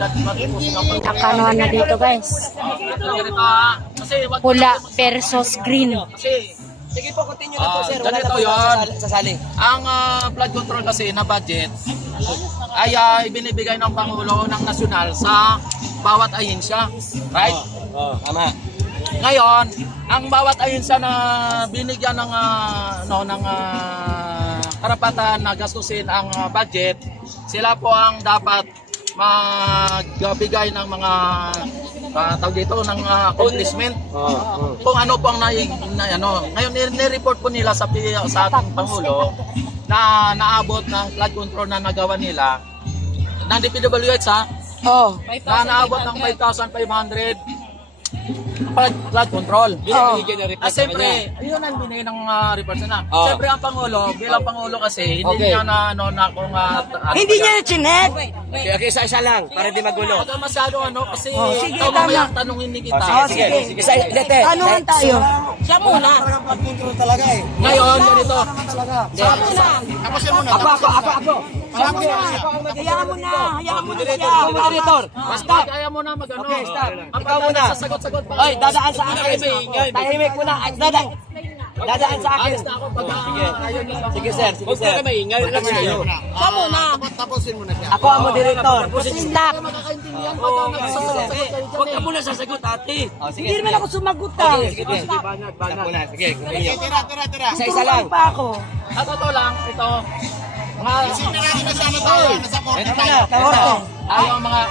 Nakano na dito guys. Pula versus green. Sige po, continue na po sir. Wala Ganito na po yun. sasali. Ang flood control kasi na budget ay ibinibigay ng Pangulo ng Nasyonal sa bawat ahensya. Right? Tama. Ngayon, ang bawat ahensya na binigyan ng karapatan na gastusin ang budget, sila po ang dapat magbigay ng mga tawag dito ng accomplishment. Kung ano po ang ngayon ni-report po nila sa ating Pangulo na naabot ng flood control na nagawa nila ng DPWH na naabot ng 5,500 flood control. Siyempre, yun ang binigay ng report na. Siyempre ang Pangulo, bilang Pangulo kasi, hindi niya hindi niya chinek. Okay, isa-isa lang, para di magulo. Ito masyado kasi ikaw mamaya tanungin ni kita. Sige. Tanungan tayo. Siya muna. Ngayon, ganito. Siya muna. Ako. Hayaan mo na siya. Moderator. Basta, kaya mo na mag-ano. Okay, stop. Ikaw muna. Sasagot-sagot pa. Oy, dadaan sa akin. Tahimik muna. Dadaan sa akin. Sige sir. Siya muna. Tapusin mo na siya. Ako ang moderator. Stop. Huwag ka muna sasagot, ate. Hindi naman ako sumagot. Sige. Tira. Isa lang. At ito lang, ito.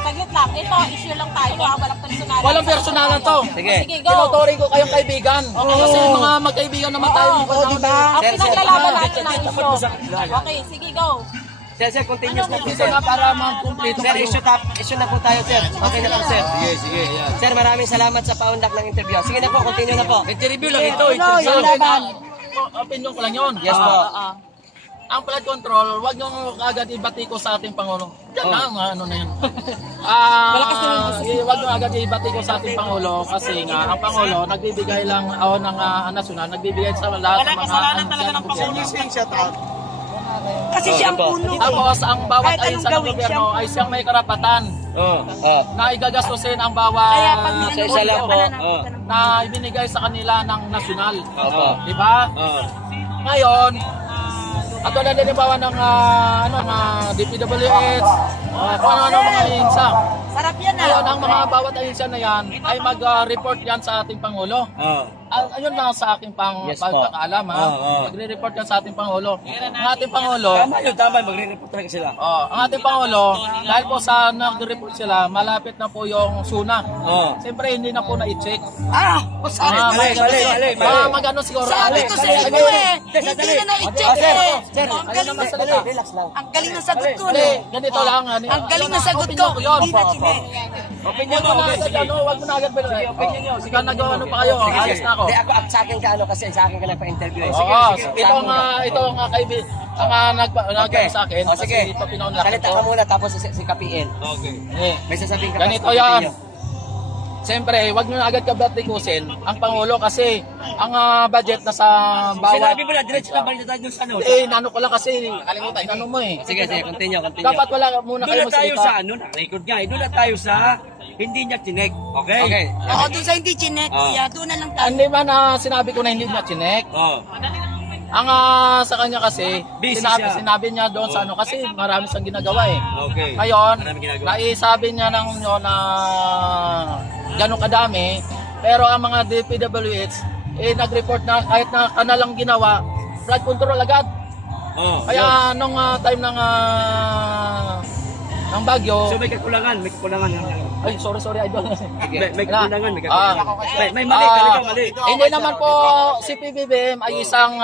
Saglit lang. Ito, issue lang tayo. Walang personalan. Walang personalan to. Sige. Go. Tinuturing ko kayong kaibigan. Kasi mga magkaibigan naman tayo. Diba? Ang pinaglalaban natin ang issue. Okay, sige, go. Sir, continuous na po, Ito sir. na para mag-complete. Sir, issue na po tayo, sir. Okay na po, sir. Sige. Sir, maraming salamat sa paundak ng interview. Sige na po, continue na po. Interview lang ito. Opinion ko lang yun. Yes po. Ang flood control, wag nyo agad ibati ko sa ating Pangulo. Yan na, ano na yan. Wag nyo agad ibati ko sa ating Pangulo kasi nga, ang Pangulo, nagbibigay lang ng nasyonal, nagbibigay sa lahat ng mga talaga ng Pangulo. Kasi siya ang puno. Tapos, ang bawat ahensya ng gobyerno ay siyang may karapatan na igagastusin ang bawat isa lang po. na ibinigay sa kanila ng nasyonal. Diba? Ngayon, at wala din bawa ng DPWH, kung ano mga ahensya. Sarap yan Ngayon, ang mga bawat ahensya na yan ay mag-report yan sa ating Pangulo. Ayun lang sa aking pagkakaalam. Magre-report yan sa ating Pangulo. Ang ating Pangulo, Tama, magre-report talaga sila. ang ating Pangulo, dahil po sa nag-report sila, malapit na po yung SUNA. Siyempre, hindi na po na-i-check. Mali. Mag-ano siguro. Sabi ko sa inyo hindi na na-i-check Sir, Ang galing na sagot. relax lang. Ang galing na sagot ko. Ganito lang. Ang galing na sagot ko. Hindi na chinek. Opinion Huwag mo na agad, huwag mo na agad. Opinion nyo. Sige, nag-ano pa kayo. Alis na ako. Hindi, ako sa akin ka kasi sa akin ka nagpa-interview. Ito ang kaibigan, ang nag sa akin. Sige. Ito pinaunlak Salita ka muna tapos si Kapiin. May sasabihin ka. Ganito yan. Siyempre, wag nyo na agad kabatikusin ang Pangulo kasi ang budget na sa bawat... Sinabi mo na, diretso na balik tayo sa ano. nano ko lang kasi, kalimutan, nano mo Sige, continue. Dapat wala muna kayo Doon na tayo sa magsalita. record nga. Doon na tayo sa hindi niya chinek. Okay. Oo, doon sa hindi chinek. Doon na lang tayo. Hindi man sinabi ko na hindi niya chinek. Ang sa kanya kasi, sinabi niya doon sa kasi marami siyang ginagawa Okay. Ngayon, naisabi niya ng na gano'ng kadami, pero ang mga DPWH, nag-report na kahit na kanalang ginawa, flood control agad. Kaya nung time ng bagyo... So may kekulangan. Ay, sorry, idol. May kekulangan. May mali, mali. Hindi naman po si PBBM ay isang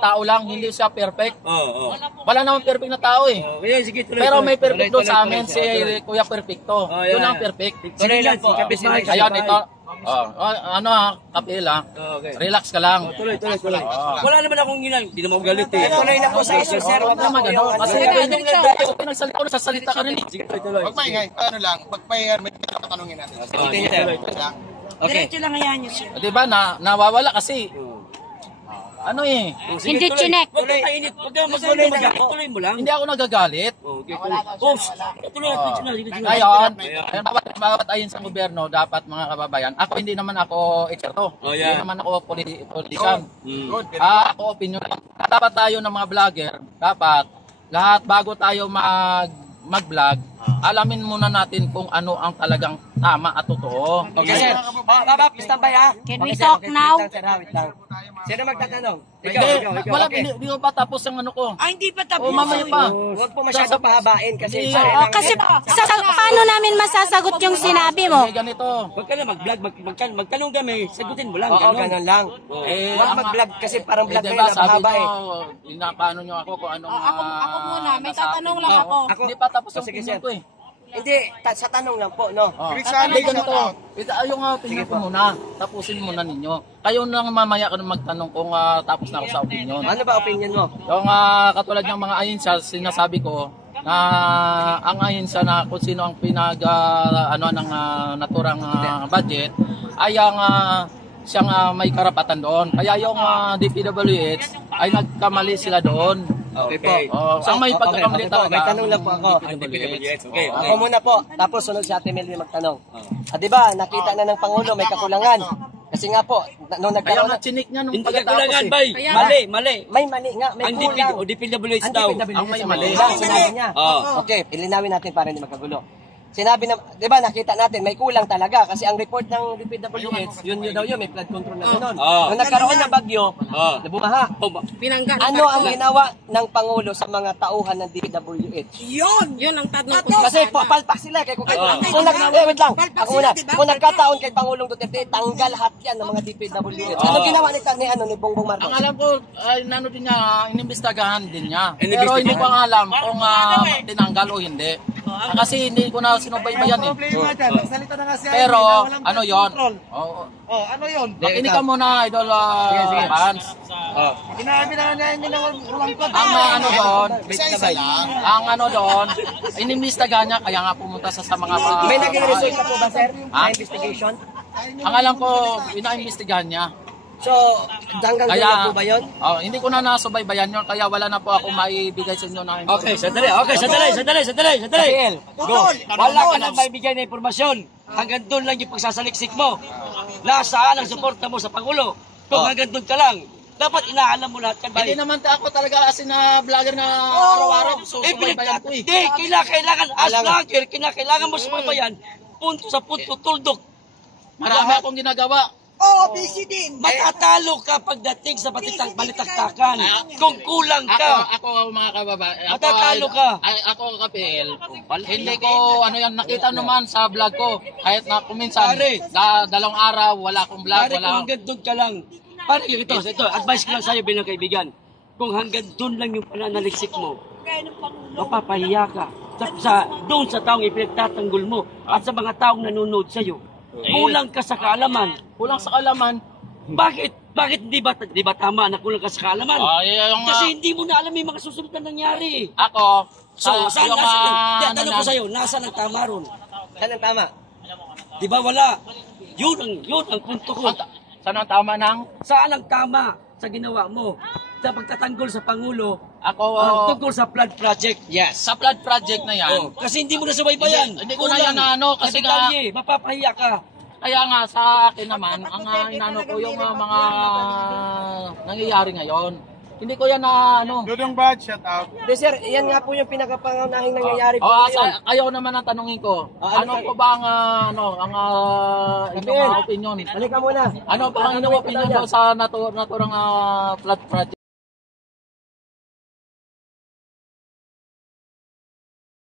tao lang, hindi siya perfect. Wala naman perfect na tao Sige, tuloy. Pero may perfect doon sa amin, si Kuya Perfecto. Yun ang perfect. Tuloy lang po. Ayun, ito. Kapila. Relax ka lang. Tuloy. Wala naman akong ginang. Hindi naman galit Tuloy na po sa issue, sir. Huwag naman gano'n. Kasi nagsalita ko, nagsasalita ka rin Huwag maingay, magpahinga, may tatanungin natin. Okay. Diretso lang hayaan niyo siya. Diba, nawawala kasi. ano eh, Hindi chinek. Huwag kang mainit. Huwag kang magtuloy tuloy mo lang. hindi ako nagagalit. Okay, tuloy. Oops! Tuloy natin siya. Sige, sige. Ngayon, dapat ayon sa gobyerno, dapat mga kababayan, ako hindi naman ako eksperto. Oh, yeah. Hindi naman ako politician. Good. Ako opinion. Dapat tayo ng mga vlogger, dapat lahat bago tayo mag-vlog, alamin muna natin kung ano ang talagang tama at totoo. Okay, sir. Baba, standby ha. Can we talk now? Wait lang. Sino magtatanong? Hindi, wala, hindi ko pa tapos ang ano ko. Hindi pa tapos. O mamaya pa. Huwag po masyado pahabain kasi Hindi. Kasi paano namin masasagot yung sinabi mo? Hindi ganito. Huwag ka na mag-vlog, magtanong kami, sagutin mo lang. Oo, ganun lang. Huwag ang- mag-vlog kasi parang vlog diba, kayo na sabi mahaba nyo, eh. pinapaano nyo ako kung anong... Ako muna, may tatanong lang ako. Hindi pa tapos ang Sige, opinion sir. ko eh. Hindi, sa tanong lang po, no? Oh. Cristiano, Hindi ganito. shout out. Yung opinion ko muna. Tapusin muna ninyo. Kayo nang mamaya ka nang magtanong kung tapos na ako sa opinion. Ano ba opinion mo? Yung katulad ng mga ahensya, sinasabi ko na ang ahensya na kung sino ang ng naturang budget ay ang siyang may karapatan doon. Kaya yung DPWH ay nagkamali sila doon. Okay. Ang may pagkakamali talaga. May tanong lang po ako. Okay. Ako muna po, tapos sunod si Ate Melvin magtanong. Di ba, nakita na ng Pangulo may kakulangan. Kasi nga po, nung Kaya nagkaroon nga chinik niya nung Hindi ka pagkatapos kulangan, eh. bay. Mali. may mali nga, may Ang kulang. DPWH Ang daw. DPWH Ang may sa mali. kulang, sinabi niya. Okay, ilinawin natin para hindi magkagulo. Sinabi na, di ba, nakita natin, may kulang talaga. Kasi ang report ng DPWH, yun daw yun, may flood control na ganun. Nung nagkaroon ng bagyo, nabumaha. Pinangga. Ano ang ginawa ng Pangulo sa mga tauhan ng DPWH? Yun ang tanong ko. Kasi palpak sila. Kaya wait lang. Ako muna. Kung nagkataon kay Pangulong Duterte, tanggal lahat yan ng mga DPWH. Ano ginawa ni Bongbong Marcos? Ang alam ko, nano din niya, inimbestigahan din niya. Pero hindi ko alam kung tinanggal o hindi. Kasi hindi ko na sinubaybayan eh. Magsalita na nga siya. Pero, ano yon? Ano yun? Makinig ka muna, Idol Vance. Inabi na niya yung ulang ko. Ang ano doon, Isa-isa lang. ang ano doon, inimbestigahan niya, kaya nga pumunta sa mga... May naging result na po ba, sir? Ha? Na investigation? Ang alam ko, ina-investigahan niya. So, hanggang doon Kaya, na po ba yun? hindi ko na nasubaybayan yun, kaya wala na po ako maibigay sa inyo na Okay, sandali. Rafael, Go. Wala ka nang maibigay na impormasyon. Hanggang doon lang yung pagsasaliksik mo. Nasaan ang suporta mo sa Pangulo? Kung hanggang doon ka lang, dapat inaalam mo lahat yan, Hindi bay. naman ako talaga as na vlogger na araw-araw, susubaybayan ko eh. Hindi, kailangan as vlogger, kailangan mo sumabayan, punto sa punto, tuldok. Marami akong ginagawa. Matatalo ka pagdating sa balitaktakan. Kung kulang ka. Ako mga kababayan. Matatalo ka. Ako kapil. Hindi ko ano yan nakita naman sa vlog ko. Kahit na kuminsan dalawang araw wala akong vlog, Pare, kung hanggang doon ka lang. Pare, ito, advice ko lang sa'yo bilang kaibigan. Kung hanggang doon lang yung pananaliksik mo, mapapahiya ka. Doon sa taong ipinagtatanggol mo at sa mga taong nanonood sa'yo. Kulang ka sa kaalaman. Kulang sa kaalaman. Bakit di ba tama na kulang ka sa kaalaman? Kasi hindi mo na alam yung mga susunod na nangyari. Ako Saan yung tanong ko sa'yo, nasaan ang tama ron? Saan ang tama? Di ba wala? Yun ang punto ko. saan ang tama ng Saan ang tama sa ginawa mo? Sa pagtatanggol sa Pangulo, ako tungkol sa flood project. yes, sa flood project na yan. Kasi hindi mo na subaybayan. Hindi ko na yan kasi nga mapapahiya ka. kaya nga sa akin naman ang inano ko yung mga nangyayari ngayon. Hindi ko yan na Dudong Bad, shout out. Hindi sir, yan nga po yung pinakapangunahing nangyayari po kayo naman ang tanungin ko. Ano po ba ang inyong mga opinion? Halika muna. Ano pa ang inyong opinion sa naturang flood project?